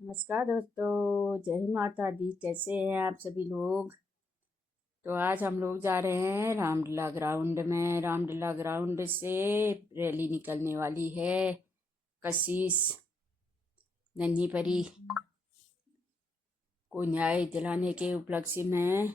नमस्कार दोस्तों, जय माता दी। कैसे हैं आप सभी लोग। तो आज हम लोग जा रहे हैं रामलीला ग्राउंड में। रामलीला ग्राउंड से रैली निकलने वाली है कशिश नन्ही परी को न्याय दिलाने के उपलक्ष्य में।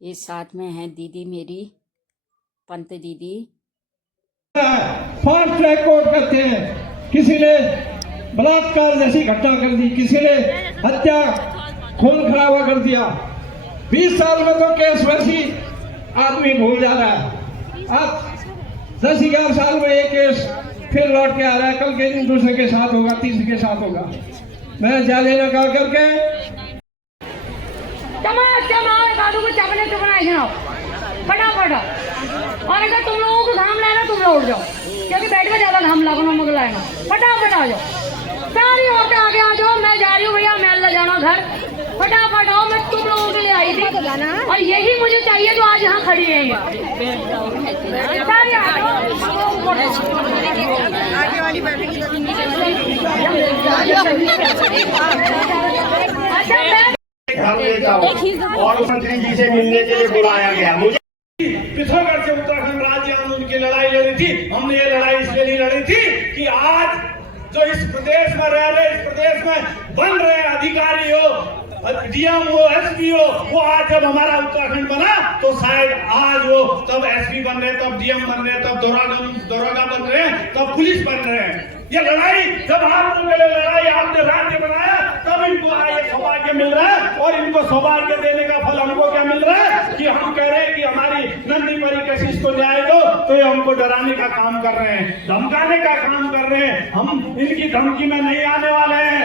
ये साथ में है दीदी मेरी पंत दीदी। फास्ट ट्रैक कोर्ट करते हैं। किसी ने बलात्कार जैसी घटना कर दी, किसी ने हत्या खून खराबा कर दिया। 20 साल में तो केस वैसी आदमी भूल जा रहा है। अब 10-11 साल में एक केस फिर लौट के आ रहा है। कल के दिन दूसरे के साथ होगा, तीसरे के साथ होगा। मैं जाने लगा करके दादू को चापने तो बनाए फटाफट। और अगर तुम लोगों को घाम लाना तुम लोग उठ जाओ, क्योंकि बेड में ज्यादा घाम लगना मग लाएगा। फटाफट आ जाओ, सारी औरतें आगे आ जाओ। मैं जा रही हूँ भैया, मैं ले जाना घर। फटाफट आओ, मैं तुम लोगों के लिए आई थी और यही मुझे चाहिए जो आज यहाँ खड़ी है। सारी आगे वाली बैठेगी। और मंत्री जी से मिलने के लिए बुलाया गया। मुझे पिथौरागढ़ से उत्तराखंड राज्य आंदोलन की लड़ाई लड़ी थी। हमने ये लड़ाई इसलिए नहीं लड़ी थी कि आज जो इस प्रदेश में रह रहे, इस प्रदेश में बन रहे अधिकारी हो, डीएम हो, एसपी हो, वो आज जब हमारा उत्तराखंड बना तो शायद आज वो तब एसपी बन रहे, तब डीएम बन रहे, तब दरोगा बन रहे हैं, तब पुलिस बन रहे हैं। ये लड़ाई जब आपने पहले लड़ाई आपने राज्य बनाया तब इनको ये सौभाग्य मिल रहा है। और इनको सौभाग्य देने का फल हमको क्या मिल रहा है कि हम कह रहे हैं कि हमारी नन्ही परी कशिश को न्याय दो, तो ये हमको डराने का काम कर रहे हैं, धमकाने का काम कर रहे हैं। हम इनकी धमकी में नहीं आने वाले हैं।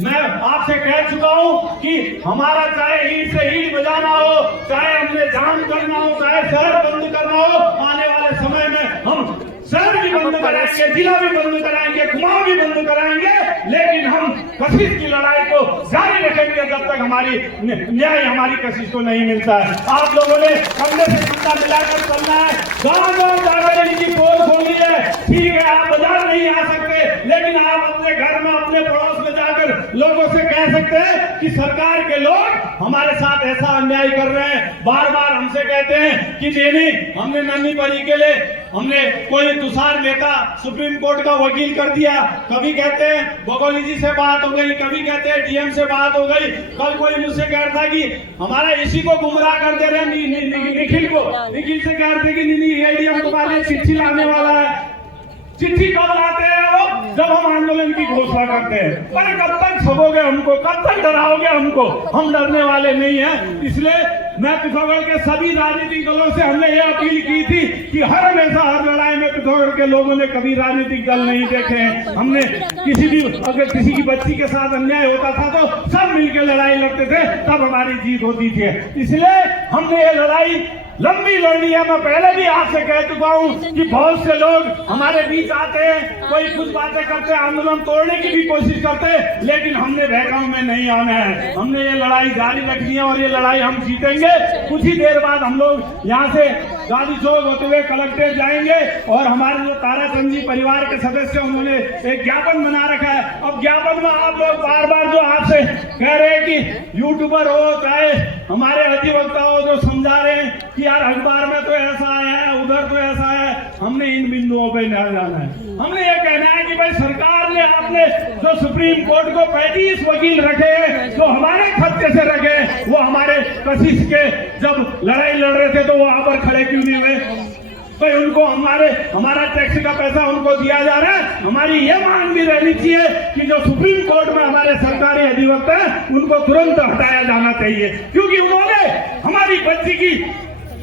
मैं आपसे कह चुका हूं कि हमारा चाहे ईंट से ईंट बजाना हो, चाहे हमने जाम करना हो, चाहे शहर बंद करना हो, आने वाले समय में हम शहर भी बंद कराएंगे, जिला भी बंद कराएंगे, कुमाऊं भी बंद कराएंगे, लेकिन हम कशिश की लड़ाई को जारी रखेंगे जब तक हमारी न्याय हमारी कशिश को नहीं मिलता है। आप लोगों ने कंधे से कंधा मिलाकर चलना है। गाँव जाकर इनकी पोल खोली है। ठीक है, आप बाजार नहीं आ सकते, लेकिन आप अपने घर में, अपने पड़ोस में जाकर लोगों से कह सकते हैं कि सरकार के लोग हमारे साथ ऐसा अन्याय कर रहे हैं। बार बार हमसे कहते हैं कि नहीं, हमने नन्ही परी के लिए हमने कोई तुषार नेता सुप्रीम कोर्ट का वकील कर दिया। कभी कहते हैं बगोली जी से बात हो गई, कभी कहते हैं डीएम से बात हो गई। कल कोई मुझसे कह रहा था कि हमारा इसी को गुमराह कर दे रहे निखिल को। निखिल से कह रहे थे कि नहीं एडीएम तुम्हारे चिट्ठी लाने वाला है। चिट्ठी कब लाते हैं वो? जब हम आंदोलन की घोषणा करते हैं। पर कब तक छपोगे हमको, कब तक डराओगे हमको? हम डरने वाले नहीं हैं। इसलिए मैं पिथौरागढ़ के सभी राजनीतिक दलों से हमने ये अपील की थी कि हर हमेशा हर लड़ाई में पिथौरागढ़ के लोगों ने कभी राजनीतिक दल नहीं देखे हैं। हमने अगर किसी की बच्ची के साथ अन्याय होता था तो सब मिलकर लड़ाई लड़ते थे, तब हमारी जीत होती थी। इसलिए हमने ये लड़ाई लंबी लड़नी है। मैं पहले भी आपसे कह चुका हूं कि बहुत से लोग हमारे बीच आते हैं, कोई कुछ बातें करते हैं, आंदोलन तोड़ने की भी कोशिश करते हैं, लेकिन हमने बहकाव में नहीं आना है। हमने ये लड़ाई जारी रखनी है और ये लड़ाई हम जीतेंगे। कुछ ही देर बाद हम लोग यहाँ से गांधी चौक होते हुए कलेक्ट्रेट जाएंगे और हमारे जो ताराचंद जी परिवार के सदस्य उन्होंने एक ज्ञापन बना रखा है। अब ज्ञापन में आप लोग बार बार जो आपसे कह रहे हैं कि यूट्यूबर हो, चाहे हमारे अधिवक्ता हो, जो समझा रहे हैं कि यार अखबार में तो ऐसा आया है, उधर तो ऐसा है, हमने इन बिंदुओं पे नहीं जाना है। हमने ये कहना है कि भाई सरकार ने आपने जो सुप्रीम कोर्ट को 35 वकील रखे, जो हमारे खत्ते से रखे, वो हमारे कशिश के जब लड़ाई लड़ रहे थे तो वो वहां पर खड़े क्यों नहीं हुए? भाई उनको हमारा टैक्स का पैसा उनको दिया जा रहा है। हमारी ये मांग भी रहनी चाहिए कि जो सुप्रीम कोर्ट में हमारे सरकारी अधिवक्ता हैं उनको तुरंत हटाया जाना चाहिए, क्योंकि उन्होंने हमारी बच्ची की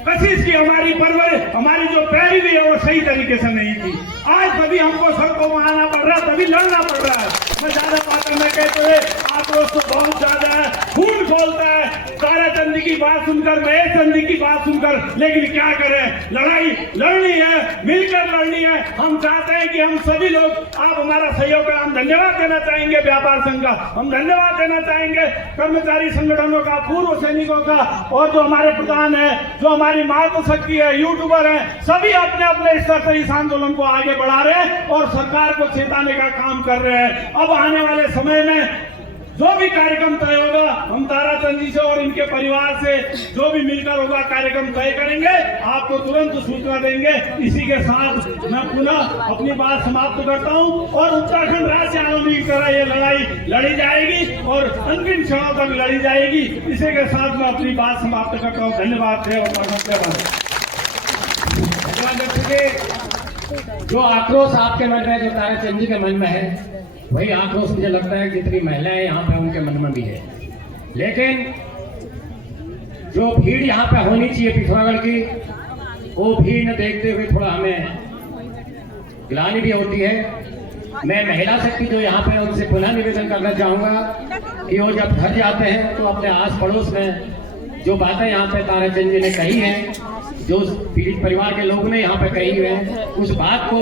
कशिश की हमारी परवरिश, हमारी जो पैरवी है वो सही तरीके से नहीं थी। आज तभी हमको सड़कों में आना पड़ रहा है, तभी लड़ना पड़ रहा है। मैं ज्यादा बात करना कहते हुए आक्रोश तो बहुत ज्यादा है, खून खोलता है ताराचंदी की बात सुनकर, महेश चंदी की बात सुनकर। लेकिन क्या करें, लड़ाई लड़नी है, मिलकर लड़नी है। हम चाहते हैं कि हम सभी लोग, आप हमारा सहयोग करें। हम धन्यवाद देना चाहेंगे व्यापार संघ का, हम धन्यवाद देना चाहेंगे कर्मचारी संगठनों का, पूर्व सैनिकों का, और जो हमारे प्रधान है, जो हमारी मातृशक्ति है, यूट्यूबर है, सभी अपने अपने स्तर से इस आंदोलन को आगे बढ़ा रहे हैं और सरकार को चेताने का काम कर रहे हैं। अब आने वाले समय में जो भी कार्यक्रम तय होगा, हम ताराचंद जी से और इनके परिवार से जो भी मिलकर होगा कार्यक्रम तय करेंगे, आपको तुरंत सूचना देंगे। इसी के साथ मैं पुनः अपनी बात समाप्त करता हूं और उत्तराखंड राज्य आंदोलन की तरह ये लड़ाई लड़ी जाएगी और अंतिम क्षणों तक लड़ी जाएगी। इसी के साथ मैं अपनी बात समाप्त करता हूं। धन्यवाद। जो आक्रोश आपके मन में, जो ताराचंद जी के मन में है, वही आक्रोश मुझे लगता है जितनी महिलाएं यहाँ पे उनके मन में भी है। लेकिन जो भीड़ यहाँ पे होनी चाहिए पिथौरागढ़ की, वो भीड़ न देखते हुए थोड़ा हमें ग्लानि भी होती है। मैं महिला शक्ति जो यहाँ पे उनसे पुनः निवेदन करना चाहूँगा कि वो जब घर जाते हैं तो अपने आस पड़ोस में जो बातें यहाँ पे ताराचंद जी ने कही हैं, जो पीड़ित परिवार के लोग ने यहाँ पे कही है, उस बात को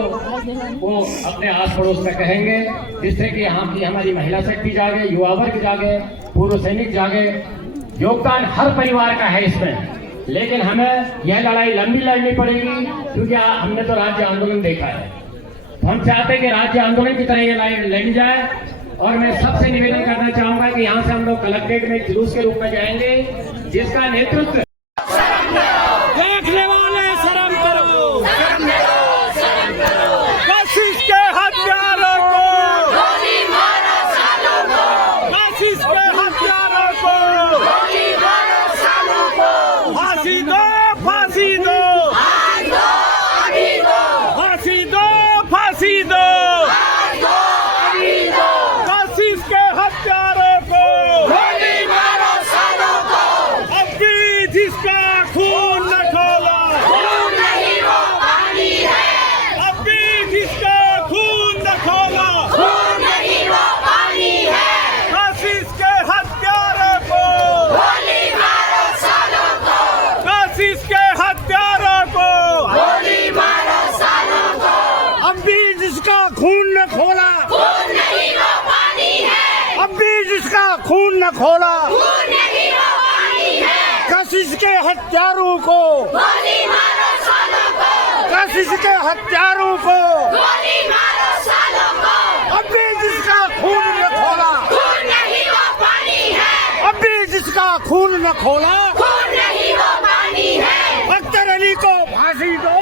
वो अपने आस पड़ोस में कहेंगे, जिससे कि यहाँ की हमारी महिला शक्ति जागे, युवा वर्ग जागे, पूर्व सैनिक जागे। योगदान हर परिवार का है इसमें, लेकिन हमें यह लड़ाई लंबी लड़नी पड़ेगी, क्योंकि हमने तो राज्य आंदोलन देखा है। तो हम चाहते हैं कि राज्य आंदोलन की तरह ये लड़ाई लड़ी जाए। और मैं सबसे निवेदन करना चाहूंगा कि यहाँ से हम लोग कलेक्ट्रेट में जुलूस के रूप में जाएंगे, जिसका नेतृत्व देखने वाले शर्म करो, कशिश के हत्यारों को, कशिश के हत्यारों को फांसी दो, फांसी दो, फांसी दो, फांसी दो, कशिश के हत्यारों को, अब भी जिसका खून न खोला, अब भी जिसका खून न खोला, कशिश के हत्यारों को, कशिश के हत्यारों को, अब भी जिसका खून न खोला, अब भी जिसका खून न खोला, कशिश के हत्यारों को, कशिश के हत्यारों को, अब भी जिसका खून न खोला, अब भी जिसका खून न खोला, अख्तर अली को फांसी दो।